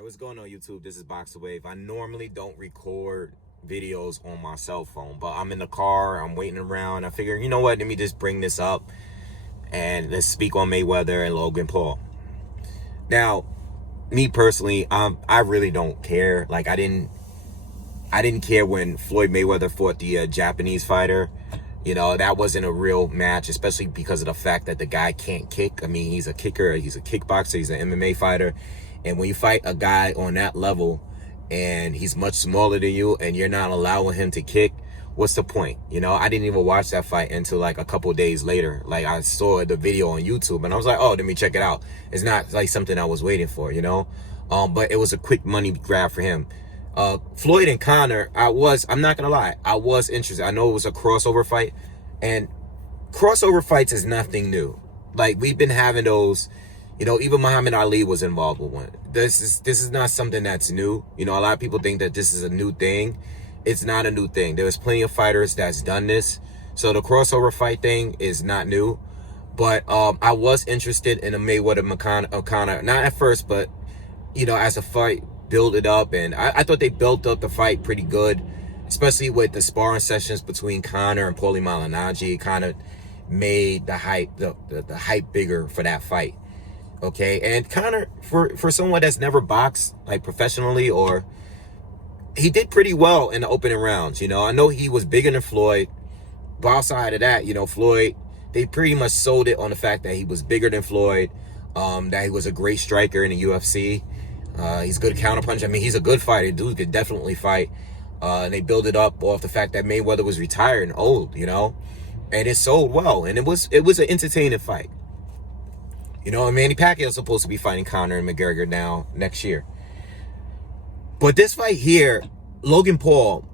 Alright, what's going on YouTube? This is BoxingWave. I normally don't record videos on my cell phone, but I'm in the car, I'm waiting around. I figure, you know what, let me just bring this up and let's speak on Mayweather and Logan Paul. Now, me personally, I really don't care. Like I didn't care when Floyd Mayweather fought the Japanese fighter. You know, that wasn't a real match, especially because of the fact that the guy can't kick. I mean, he's a kicker, he's a kickboxer, he's an MMA fighter. And when you fight a guy on that level and he's much smaller than you and you're not allowing him to kick, what's the point? You know, I didn't even watch that fight until like a couple days later. Like I saw the video on YouTube and I was like, oh, let me check it out. It's not like something I was waiting for, you know? But it was a quick money grab for him. Floyd and Conor, I'm not gonna lie, I was interested. I know it was a crossover fight, and crossover fights is nothing new. Like we've been having those, you know, even Muhammad Ali was involved with one. This is not something that's new. You know, a lot of people think that this is a new thing. It's not a new thing. There's plenty of fighters that's done this. So the crossover fight thing is not new. But I was interested in a Mayweather Conor, not at first, but you know, as a fight build it up, and I thought they built up the fight pretty good, especially with the sparring sessions between Conor and Paulie Malignaggi. It kind of made the hype the hype bigger for that fight. Okay, and Conor, for someone that's never boxed like professionally, or he did pretty well in the opening rounds. You know, I know he was bigger than Floyd, but outside of that, you know, Floyd, they pretty much sold it on the fact that he was bigger than Floyd, that he was a great striker in the UFC. He's a good counterpuncher. I mean, he's a good fighter. Dude could definitely fight. And they build it up off the fact that Mayweather was retired and old, you know, and it sold well, and it was an entertaining fight. You know, and Manny Pacquiao's supposed to be fighting Conor and McGregor now next year. But this fight here, Logan Paul,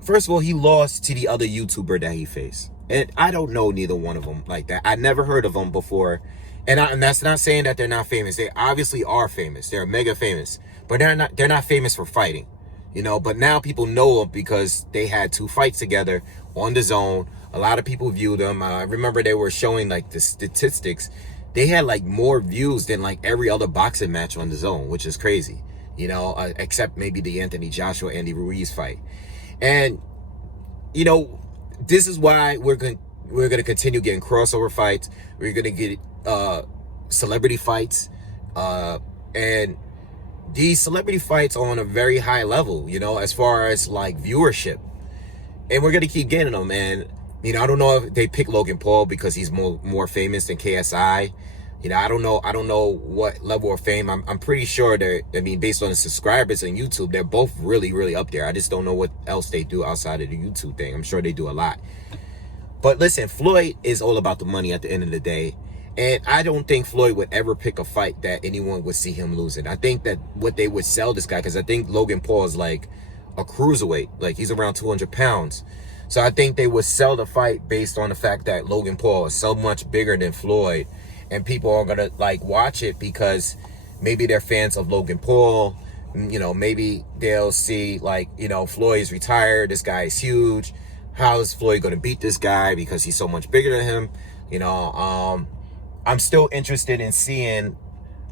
first of all, he lost to the other YouTuber that he faced. And I don't know neither one of them like that. I never heard of them before. And that's not saying that they're not famous. They obviously are famous. They're mega famous. But they're not famous for fighting. You know, but now people know them because they had two fights together on dazn. A lot of people viewed them. I remember they were showing like the statistics. They had like more views than like every other boxing match on dazn, which is crazy, you know, except maybe the Anthony Joshua, Andy Ruiz fight. And, you know, this is why we're going to continue getting crossover fights. We're going to get celebrity fights. And these celebrity fights are on a very high level, you know, as far as like viewership. And we're going to keep getting them, man. You know, I don't know if they pick Logan Paul because he's more famous than KSI. You know, I don't know what level of fame. I'm pretty sure they're, I mean, based on the subscribers on YouTube, they're both really, really up there. I just don't know what else they do outside of the YouTube thing. I'm sure they do a lot. But listen, Floyd is all about the money at the end of the day. And I don't think Floyd would ever pick a fight that anyone would see him losing. I think that what they would sell this guy, because I think Logan Paul is like a cruiserweight. Like he's around 200 pounds. So I think they would sell the fight based on the fact that Logan Paul is so much bigger than Floyd. And people are going to like watch it because maybe they're fans of Logan Paul. You know, maybe they'll see like, you know, Floyd's retired. This guy is huge. How is Floyd going to beat this guy because he's so much bigger than him? You know, I'm still interested in seeing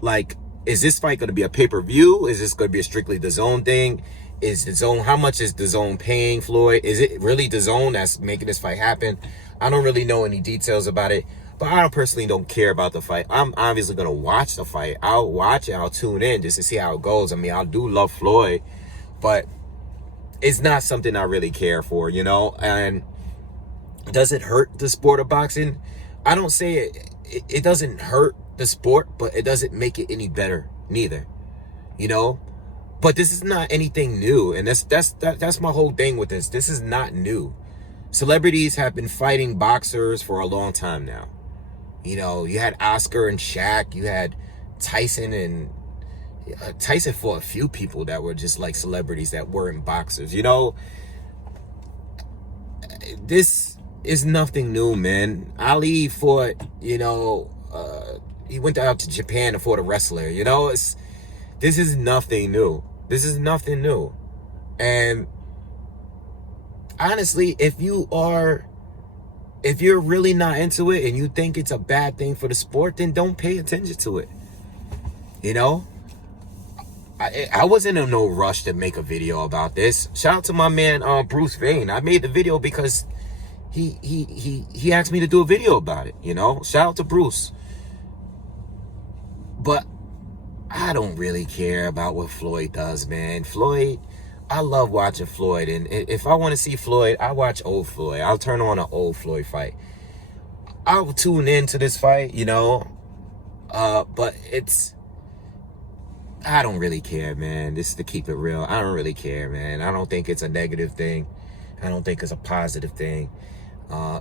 like, is this fight going to be a pay-per-view? Is this going to be a strictly dazn thing? Is dazn, how much is dazn paying Floyd? Is it really dazn that's making this fight happen? I don't really know any details about it, but I personally don't care about the fight. I'm obviously going to watch the fight. I'll watch it. I'll tune in just to see how it goes. I mean, I do love Floyd, but it's not something I really care for, you know? And does it hurt the sport of boxing? I don't say it doesn't hurt the sport, but it doesn't make it any better neither, you know? But this is not anything new, and that's my whole thing with this. This is not new. Celebrities have been fighting boxers for a long time now. You know, you had Oscar and Shaq. You had Tyson, and Tyson fought a few people that were just like celebrities that weren't boxers. You know, this is nothing new, man. Ali fought, you know, he went out to Japan and fought a wrestler. You know, this is nothing new. This is nothing new. And honestly, if you're really not into it and you think it's a bad thing for the sport, then don't pay attention to it. You know? I wasn't in no rush to make a video about this. Shout out to my man Bruce Vane. I made the video because he asked me to do a video about it, you know. Shout out to Bruce. But I don't really care about what Floyd does, man. Floyd, I love watching Floyd, and if I want to see Floyd, I watch old Floyd. I'll turn on an old Floyd fight. I'll tune into this fight, you know. But I don't really care, man. This is to keep it real. I don't really care, man. I don't think it's a negative thing. I don't think it's a positive thing.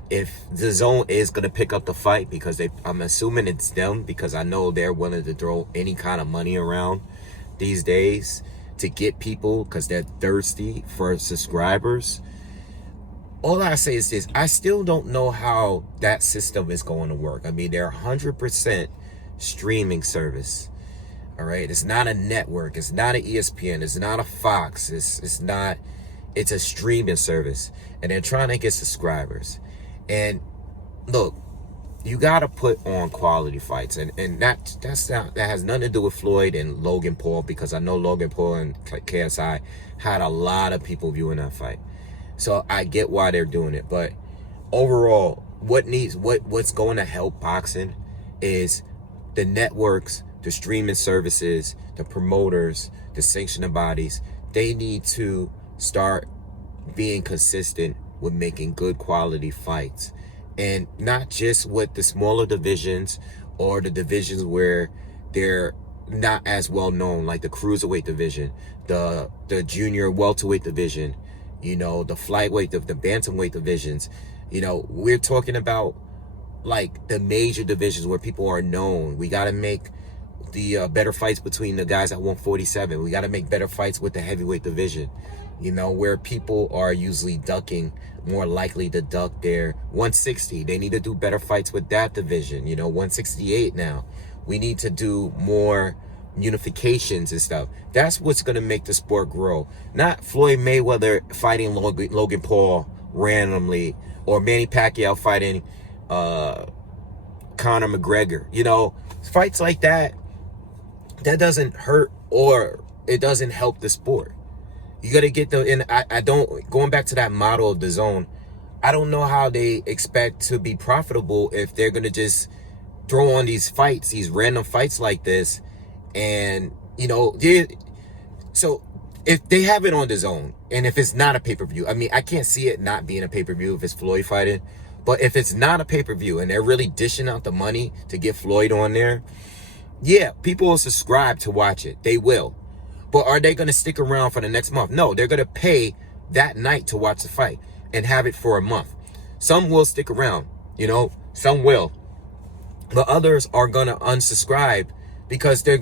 If dazn is going to pick up the fight, because I'm assuming it's them, because I know they're willing to throw any kind of money around these days to get people, because they're thirsty for subscribers. All I say is this: I still don't know how that system is going to work. I mean, they're 100% streaming service. All right, it's not a network. It's not an ESPN. It's not a Fox. It's a streaming service, and they're trying to get subscribers. And look, you got to put on quality fights, and that has nothing to do with Floyd and Logan Paul, because I know Logan Paul and KSI had a lot of people viewing that fight. So I get why they're doing it, but overall, what's going to help boxing is the networks, the streaming services, the promoters, the sanctioning bodies. They need to start being consistent with making good quality fights, and not just with the smaller divisions or the divisions where they're not as well known, like the cruiserweight division, the junior welterweight division, you know, the flyweight, the bantamweight divisions. You know, we're talking about like the major divisions where people are known. We got to make the better fights between the guys at 147. We got to make better fights with the heavyweight division, you know, where people are usually ducking, more likely to duck their 160. They need to do better fights with that division, you know, 168 now. We need to do more unifications and stuff. That's what's going to make the sport grow. Not Floyd Mayweather fighting Logan Paul randomly, or Manny Pacquiao fighting Conor McGregor. You know, fights like that doesn't hurt, or it doesn't help the sport. You got to get I don't, going back to that model of dazn, I don't know how they expect to be profitable if they're going to just throw on these fights, these random fights like this. And, you know, so if they have it on dazn, and if it's not a pay-per-view, I mean, I can't see it not being a pay-per-view if it's Floyd fighting. But if it's not a pay-per-view and they're really dishing out the money to get Floyd on there, yeah, people will subscribe to watch it. They will. But are they going to stick around for the next month? No, they're going to pay that night to watch the fight and have it for a month. Some will stick around, you know, some will. But others are going to unsubscribe because they're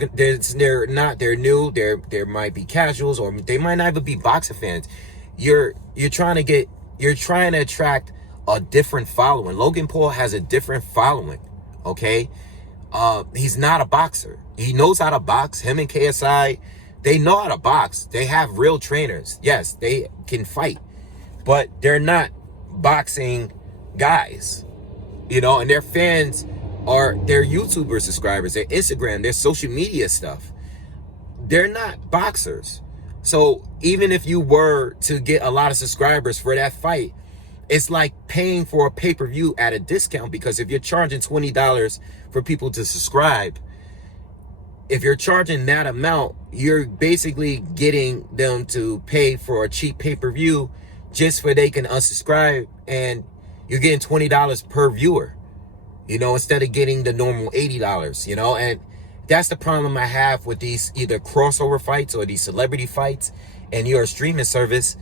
new, there might be casuals, or they might not even be boxing fans. You're trying to attract a different following. Logan Paul has a different following, okay? He's not a boxer. He knows how to box. Him and KSI, they know how to box. They have real trainers. Yes, they can fight, but they're not boxing guys, you know, and their fans are their YouTuber subscribers, their Instagram, their social media stuff. They're not boxers. So even if you were to get a lot of subscribers for that fight, it's like paying for a pay-per-view at a discount, because if you're charging $20 for people to subscribe, if you're charging that amount, you're basically getting them to pay for a cheap pay-per-view just so they can unsubscribe, and you're getting $20 per viewer, you know, instead of getting the normal $80, you know. And that's the problem I have with these either crossover fights or these celebrity fights, and you're a streaming service.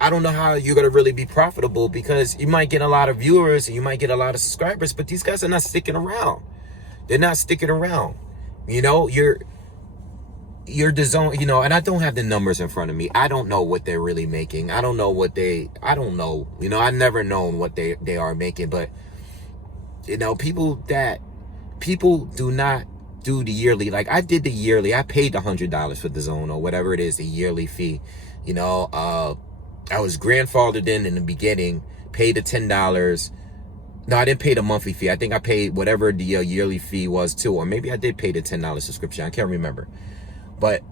I don't know how you're going to really be profitable, because you might get a lot of viewers and you might get a lot of subscribers, but these guys are not sticking around. They're not sticking around. You know, you're dazn, you know, and I don't have the numbers in front of me. I don't know what they're really making. I don't know, you know, I've never known what they are making, but, you know, people do not do the yearly. Like, I did the yearly. I paid the $100 for dazn, or whatever it is, the yearly fee, you know. I was grandfathered in the beginning, paid the $10. No, I didn't pay the monthly fee. I think I paid whatever the yearly fee was too, or maybe I did pay the $10 subscription. I can't remember. But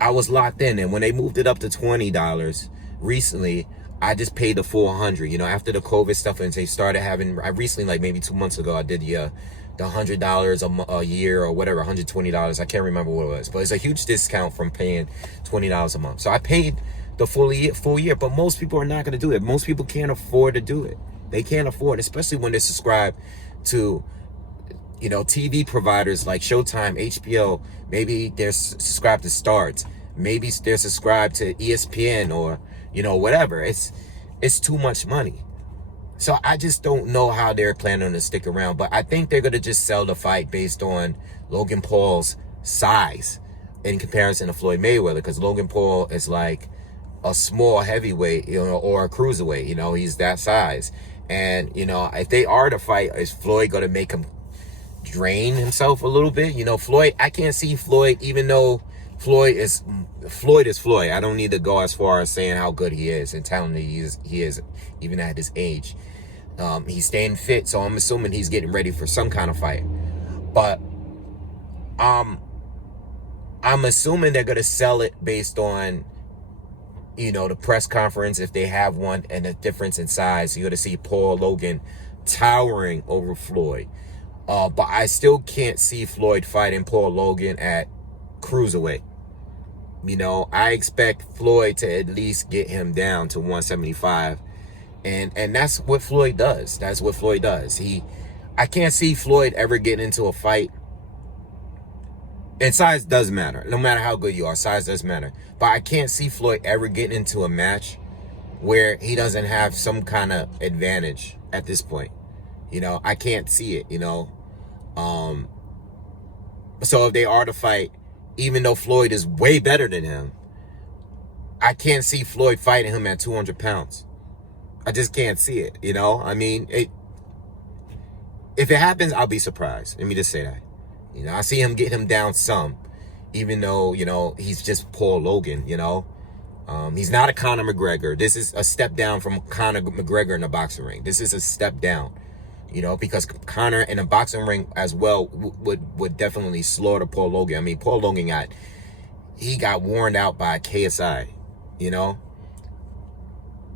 I was locked in. And when they moved it up to $20 recently, I just paid the full 100. You know, after the COVID stuff, and they started having, I recently, like maybe 2 months ago, I did the $100 a year or whatever, $120. I can't remember what it was, but it's a huge discount from paying $20 a month. So I paid the full year, but most people are not going to do it. Most people can't afford to do it. They can't afford, especially when they're subscribed to, you know, TV providers like Showtime, HBO. Maybe they're subscribed to Starz. Maybe they're subscribed to ESPN or, you know, whatever. It's too much money. So I just don't know how they're planning to stick around. But I think they're going to just sell the fight based on Logan Paul's size in comparison to Floyd Mayweather. Because Logan Paul is like a small heavyweight, you know, or a cruiserweight. You know, he's that size. And, you know, if they are to fight, is Floyd going to make him drain himself a little bit? You know, Floyd, I can't see Floyd, even though Floyd is Floyd. I don't need to go as far as saying how good he is and talented he is even at his age. He's staying fit, so I'm assuming he's getting ready for some kind of fight. But I'm assuming they're gonna sell it based on, you know, the press conference, if they have one, and the difference in size. You're gonna see Paul Logan towering over Floyd. But I still can't see Floyd fighting Paul Logan at cruiserweight. You know, I expect Floyd to at least get him down to 175. And that's what Floyd does. That's what Floyd does. I can't see Floyd ever getting into a fight. And size does matter. No matter how good you are, size does matter. But I can't see Floyd ever getting into a match where he doesn't have some kind of advantage at this point. You know, I can't see it, you know. So if they are to fight, even though Floyd is way better than him, I can't see Floyd fighting him at 200 pounds. I just can't see it, you know? I mean, if it happens, I'll be surprised. Let me just say that. You know, I see him get him down some, even though, you know, he's just Paul Logan, you know? He's not a Conor McGregor. This is a step down from Conor McGregor in the boxing ring. This is a step down, you know, because Conor in a boxing ring as well would definitely slaughter Paul Logan. I mean, Paul Logan got worn out by KSI, you know?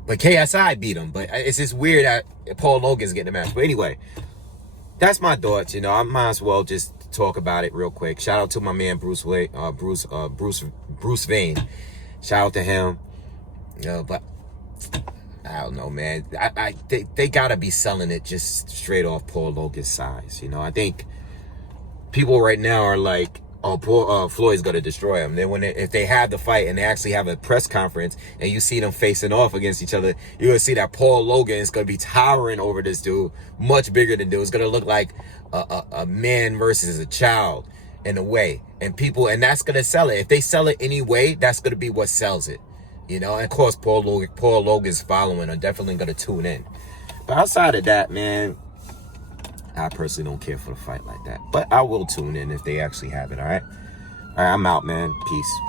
But KSI beat him. But it's just weird that Paul Logan's getting the match. But anyway, that's my thoughts. You know, I might as well just talk about it real quick. Shout out to my man Bruce Vane. Shout out to him. You know, but I don't know, man. They gotta be selling it just straight off Paul Logan's size. You know, I think people right now are like, oh, Floyd's gonna destroy him. Then if they have the fight and they actually have a press conference and you see them facing off against each other, you're gonna see that Paul Logan is gonna be towering over this dude, much bigger than dude. It's gonna look like a man versus a child in a way. And that's gonna sell it. If they sell it anyway, that's gonna be what sells it. You know, and of course Paul Logan's following are definitely gonna tune in. But outside of that, man, I personally don't care for the fight like that. But I will tune in if they actually have it, all right? All right, I'm out, man. Peace.